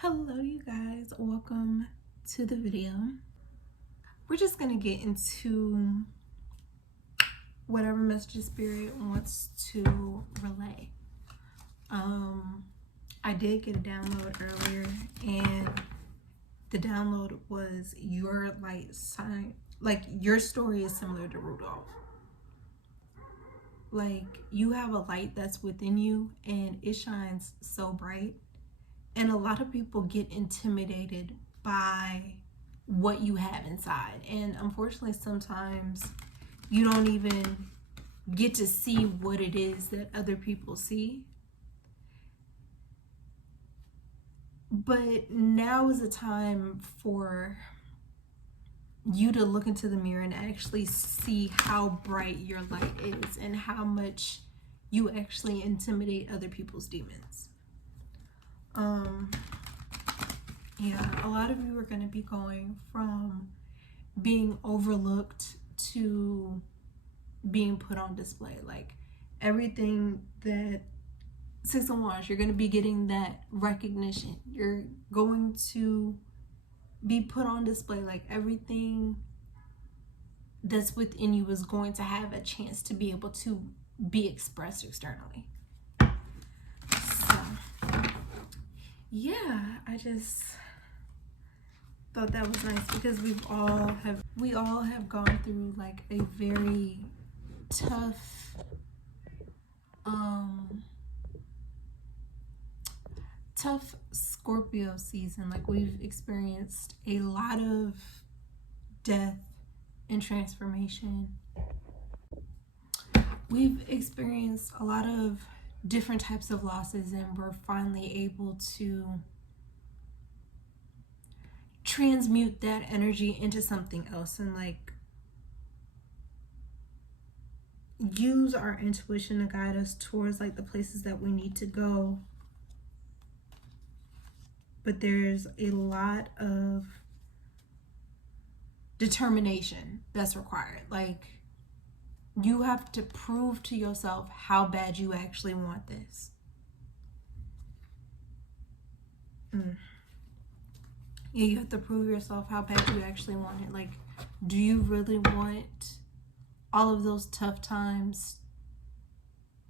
Hello you guys, welcome to the video. We're just gonna get into whatever message spirit wants to relay. I did get a download earlier, and the download was your light sign. Like, your story is similar to Rudolph. Like, you have a light that's within you and it shines so bright. And a lot of people get intimidated by what you have inside. And unfortunately, sometimes you don't even get to see what it is that other people see. But now is a time for you to look into the mirror and actually see how bright your light is and how much you actually intimidate other people's demons. Yeah, a lot of you are going to be going from being overlooked to being put on display. Like, everything that Six of Wands, you're going to be getting that recognition. You're going to be put on display. Like, everything that's within you is going to have a chance to be able to be expressed externally. So, yeah, I just thought that was nice because we all have gone through like a very tough Scorpio season. Like, we've experienced a lot of death and transformation. We've experienced a lot of different types of losses, and we're finally able to transmute that energy into something else and like use our intuition to guide us towards like the places that we need to go. But there's a lot of determination that's required. Like, you have to prove to yourself how bad you actually want this. Yeah, you have to prove yourself how bad you actually want it. Like, do you really want all of those tough times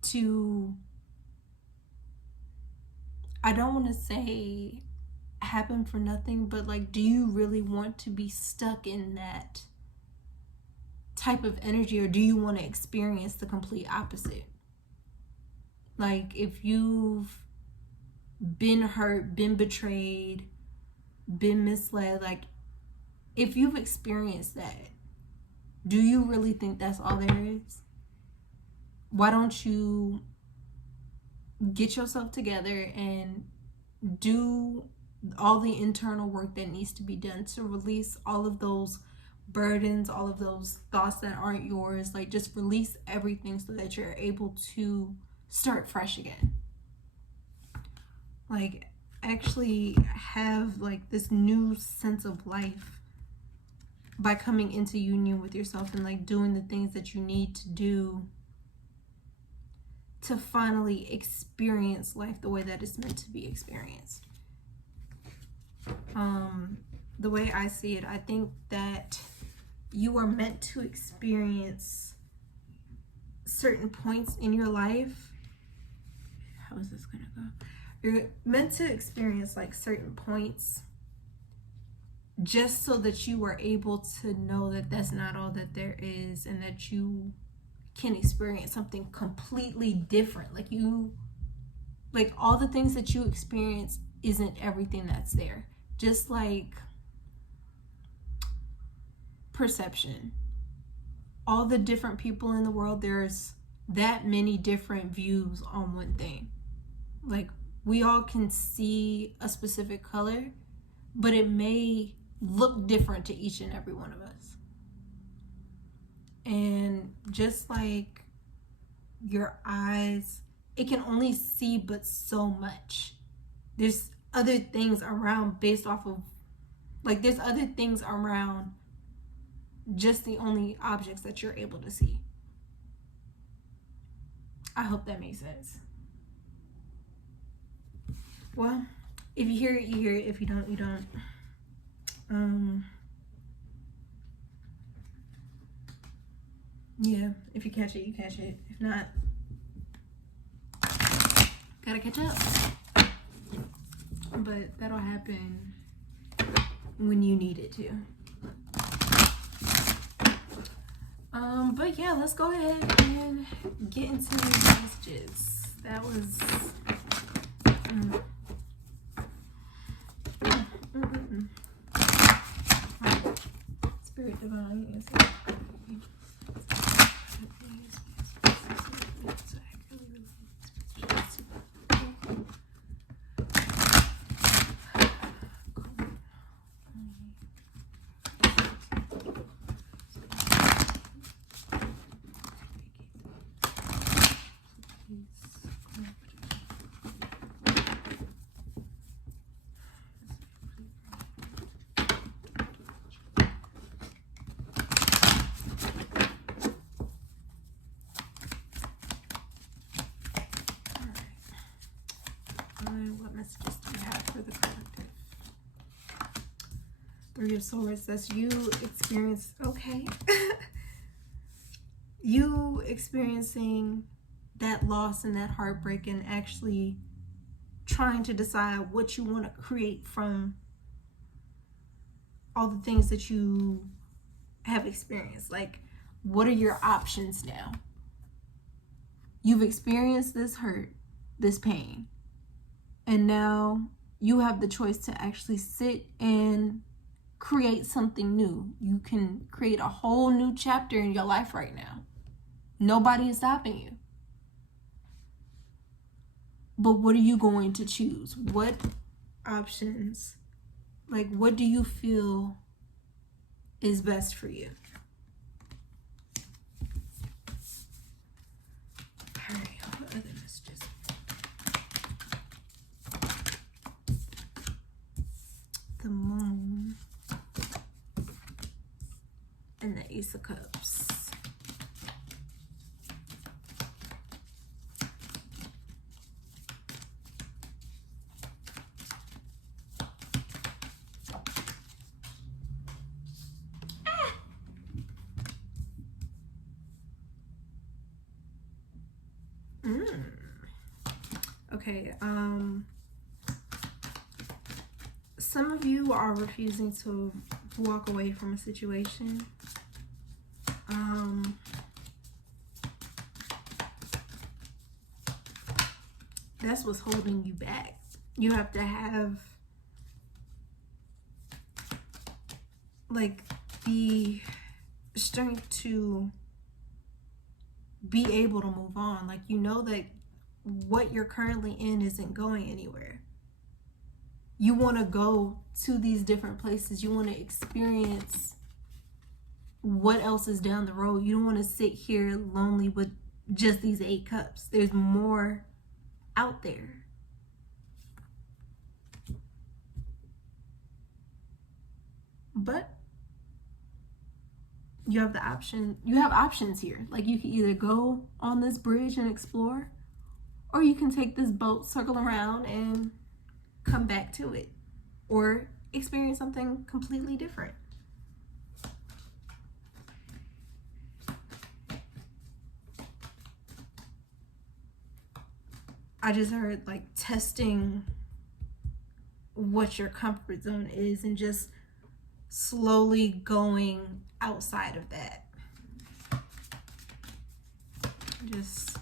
to, I don't want to say happen for nothing, but like, do you really want to be stuck in that type of energy, or do you want to experience the complete opposite? Like, if you've been hurt, been betrayed, been misled, like, if you've experienced that, do you really think that's all there is? Why don't you get yourself together and do all the internal work that needs to be done to release all of those burdens, all of those thoughts that aren't yours? Like, just release everything so that you're able to start fresh again. Like, actually have like this new sense of life by coming into union with yourself and like doing the things that you need to do to finally experience life the way that it's meant to be experienced. The way I see it, I think that you are meant to experience certain points in your life. How is this gonna go? You're meant to experience like certain points just so that you are able to know that that's not all that there is, and that you can experience something completely different. Like, all the things that you experience isn't everything that's there. Just like perception, all the different people in the world, there's that many different views on one thing. Like, we all can see a specific color, but it may look different to each and every one of us. And just like your eyes, it can only see but so much. There's other things around based off of, like, there's other things around just the only objects that you're able to see. I hope that makes sense. Well, If you hear it, you hear it. If you don't, you don't. Yeah, if you catch it, you catch it. If not, gotta catch up. But that'll happen when you need it to. But yeah, let's go ahead and get into these messages. That was Spirit Divine is what messages do we have for the collective? Three of Swords. That's you experience. Okay. You experiencing that loss and that heartbreak and actually trying to decide what you want to create from all the things that you have experienced. Like, what are your options now? You've experienced this hurt, this pain, and now you have the choice to actually sit and create something new. You can create a whole new chapter in your life right now. Nobody is stopping you. But what are you going to choose? What options? Like, what do you feel is best for you? All right, what other messages? The Moon and the Ace of Cups. Okay, some of you are refusing to walk away from a situation. That's what's holding you back. You have to have like the strength to be able to move on. Like, you know that what you're currently in isn't going anywhere. You want to go to these different places. You want to experience what else is down the road. You don't want to sit here lonely with just these 8 cups. There's more out there. But you have the option. You have options here. Like, you can either go on this bridge and explore, or you can take this boat, circle around, and come back to it. Or experience something completely different. I just heard like testing what your comfort zone is and just slowly going outside of that. Just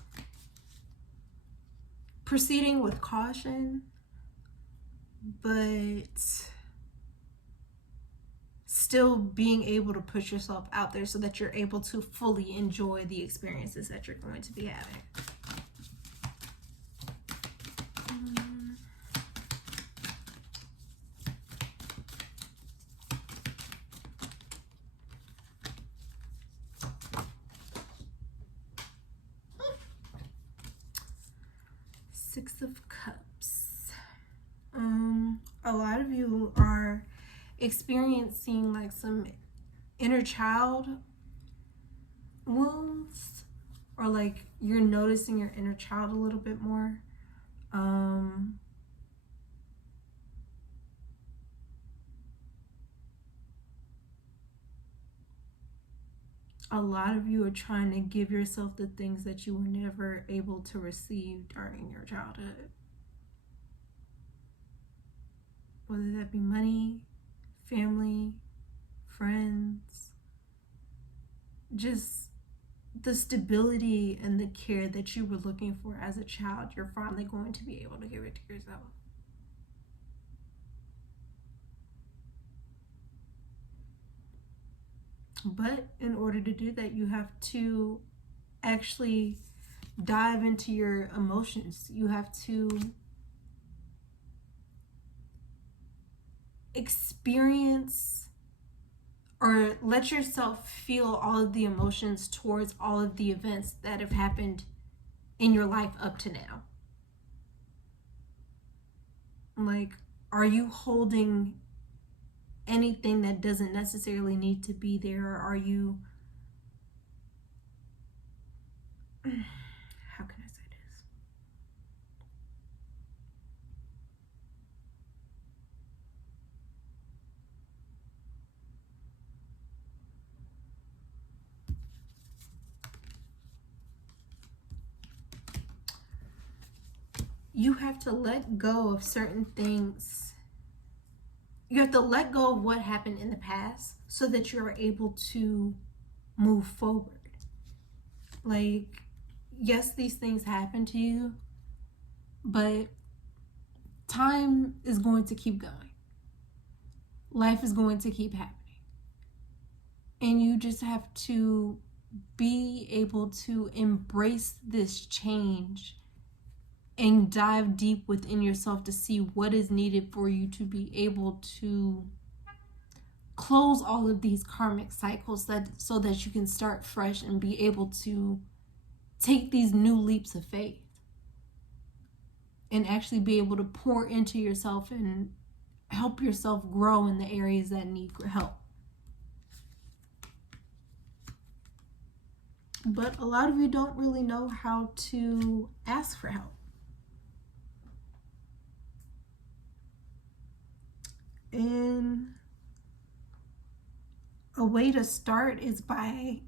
proceeding with caution, but still being able to push yourself out there so that you're able to fully enjoy the experiences that you're going to be having. Six of Cups. A lot of you are experiencing like some inner child wounds, or like you're noticing your inner child a little bit more. A lot of you are trying to give yourself the things that you were never able to receive during your childhood. Whether that be money, family, friends, just the stability and the care that you were looking for as a child, you're finally going to be able to give it to yourself. But in order to do that, you have to actually dive into your emotions. You have to experience or let yourself feel all of the emotions towards all of the events that have happened in your life up to now. Like, are you holding anything that doesn't necessarily need to be there? Or are you, how can I say this? You have to let go of certain things. You have to let go of what happened in the past so that you're able to move forward. Like, yes, these things happen to you, but time is going to keep going. Life is going to keep happening. And you just have to be able to embrace this change and dive deep within yourself to see what is needed for you to be able to close all of these karmic cycles so that you can start fresh and be able to take these new leaps of faith and actually be able to pour into yourself and help yourself grow in the areas that need help. But a lot of you don't really know how to ask for help. And a way to start is by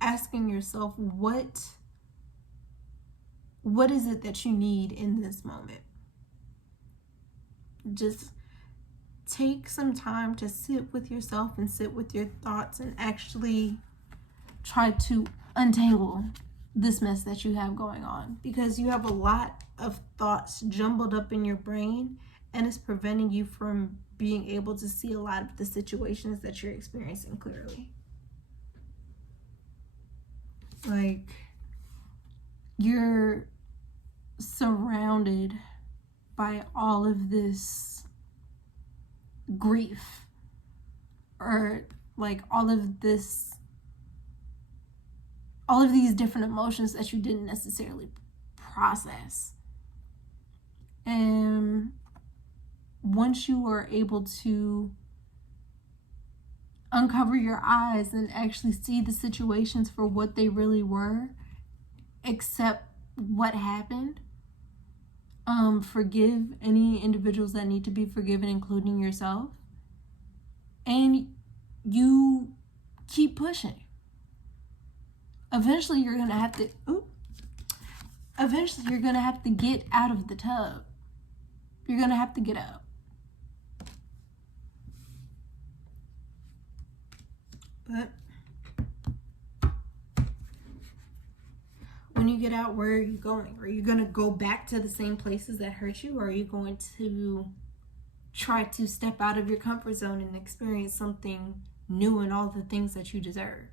asking yourself, what is it that you need in this moment? Just take some time to sit with yourself and sit with your thoughts and actually try to untangle this mess that you have going on, because you have a lot of thoughts jumbled up in your brain and it's preventing you from being able to see a lot of the situations that you're experiencing clearly. Like, you're surrounded by all of this grief, or like all of these different emotions that you didn't necessarily process. And once you are able to uncover your eyes and actually see the situations for what they really were, accept what happened, forgive any individuals that need to be forgiven, including yourself, and you keep pushing. Eventually you're gonna have to get out of the tub. You're gonna have to get up. But when you get out, where are you going? Are you going to go back to the same places that hurt you? Or are you going to try to step out of your comfort zone and experience something new and all the things that you deserve?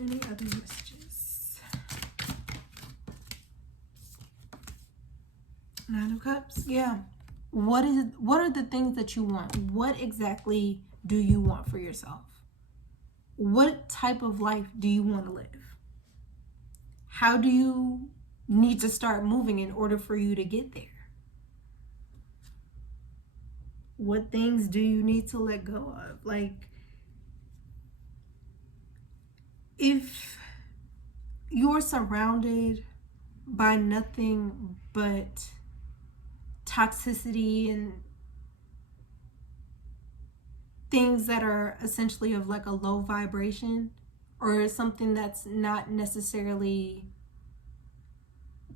Any other messages? Nine of Cups. Yeah. What are the things that you want? What exactly do you want for yourself? What type of life do you want to live? How do you need to start moving in order for you to get there? What things do you need to let go of? Like, if you're surrounded by nothing but toxicity and things that are essentially of like a low vibration, or something that's not necessarily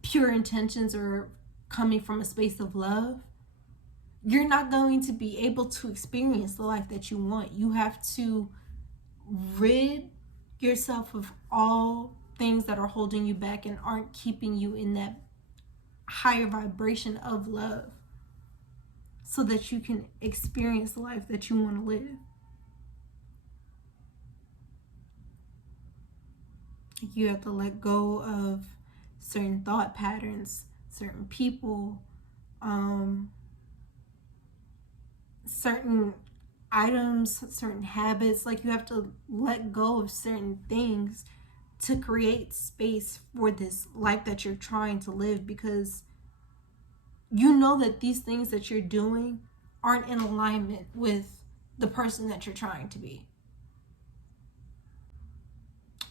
pure intentions or coming from a space of love, you're not going to be able to experience the life that you want. You have to rid yourself of all things that are holding you back and aren't keeping you in that higher vibration of love, so that you can experience the life that you want to live. You have to let go of certain thought patterns, certain people, certain items, certain habits. Like, you have to let go of certain things to create space for this life that you're trying to live, because you know that these things that you're doing aren't in alignment with the person that you're trying to be.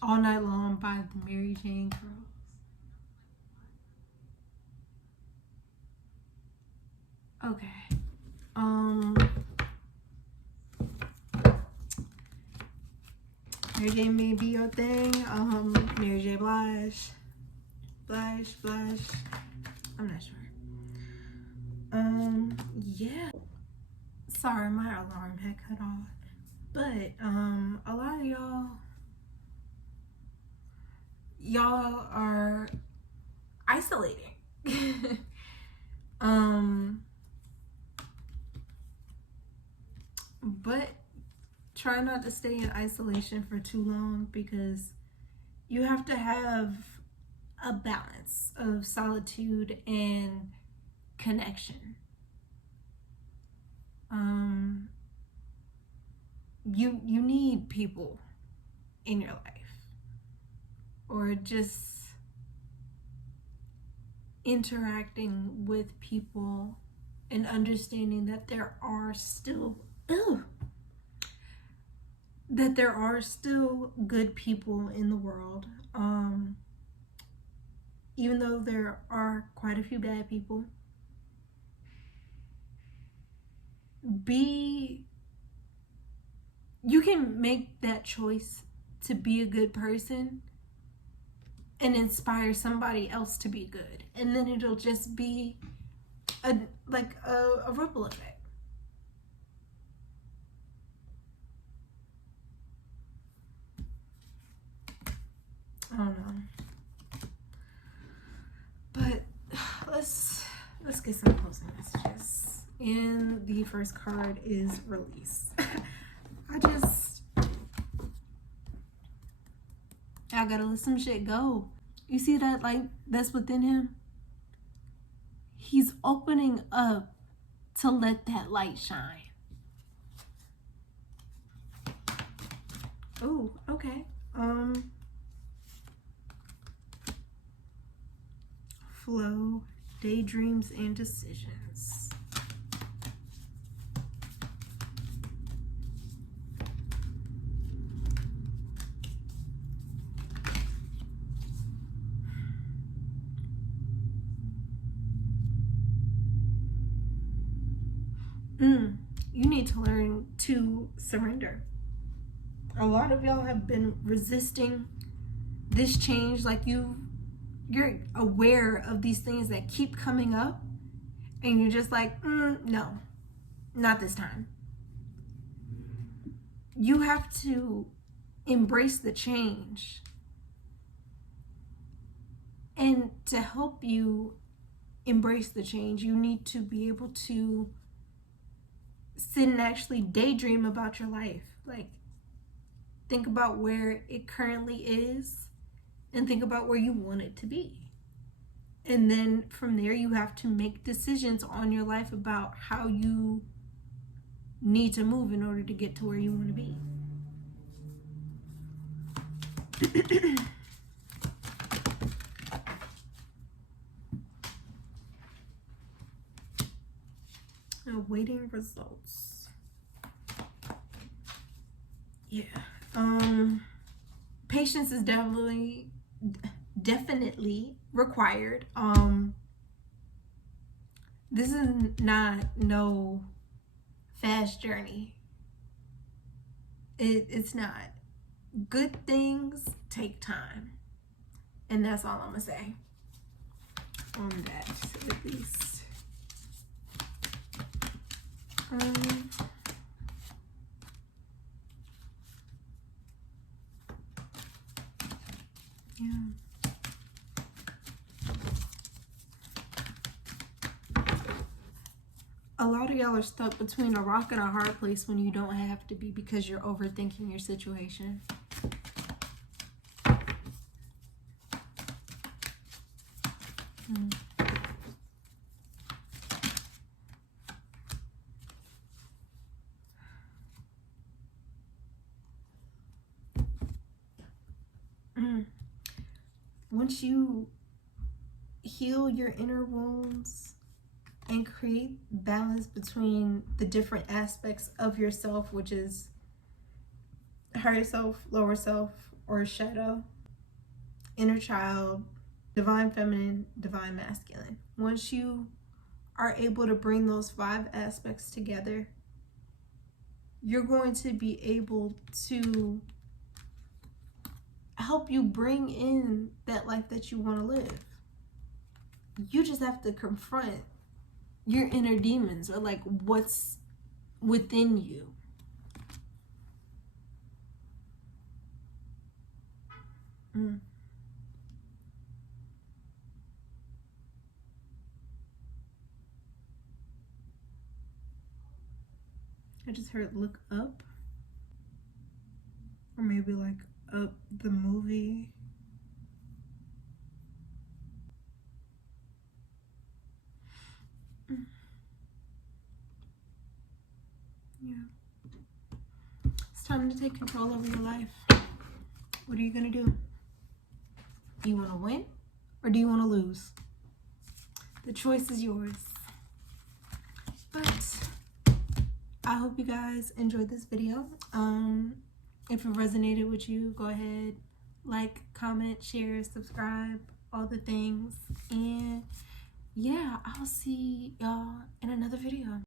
All Night Long by the Mary Jane Girls. Okay. Mary Jane may be your thing. Mary J. Blige. I'm not sure. Yeah. Sorry, my alarm had cut off. But a lot of y'all are isolating. But try not to stay in isolation for too long, because you have to have a balance of solitude and connection. You need people in your life, or just interacting with people and understanding that there are still good people in the world, even though there are quite a few bad people. You can make that choice to be a good person and inspire somebody else to be good, and then it'll just be a ripple effect. I don't know, but let's get some closing messages. And the first card is release. I gotta let some shit go. You see that light that's within him? He's opening up to let that light shine. Oh, okay. Flow, daydreams, and decisions. You need to learn to surrender. A lot of y'all have been resisting this change. Like, you're aware of these things that keep coming up, and you're just like, no, not this time. You have to embrace the change. And to help you embrace the change, you need to be able to sit and actually daydream about your life. Like, think about where it currently is and think about where you want it to be. And then from there, you have to make decisions on your life about how you need to move in order to get to where you want to be. Awaiting results. Yeah. Patience is definitely required. This is not no fast journey. It's not. Good things take time. And that's all I'm going to say on that, at least. Yeah. A lot of y'all are stuck between a rock and a hard place when you don't have to be, because you're overthinking your situation. Once you heal your inner wounds and create balance between the different aspects of yourself, which is higher self, lower self, or shadow, inner child, divine feminine, divine masculine. Once you are able to bring those 5 aspects together, you're going to be able to help you bring in that life that you want to live. You just have to confront your inner demons, or like what's within you. I just heard look up, or maybe like Up the movie. Yeah. It's time to take control over your life. What are you gonna do? Do you want to win, or do you want to lose? The choice is yours. But I hope you guys enjoyed this video. If it resonated with you, go ahead, like, comment, share, subscribe, all the things. And yeah, I'll see y'all in another video.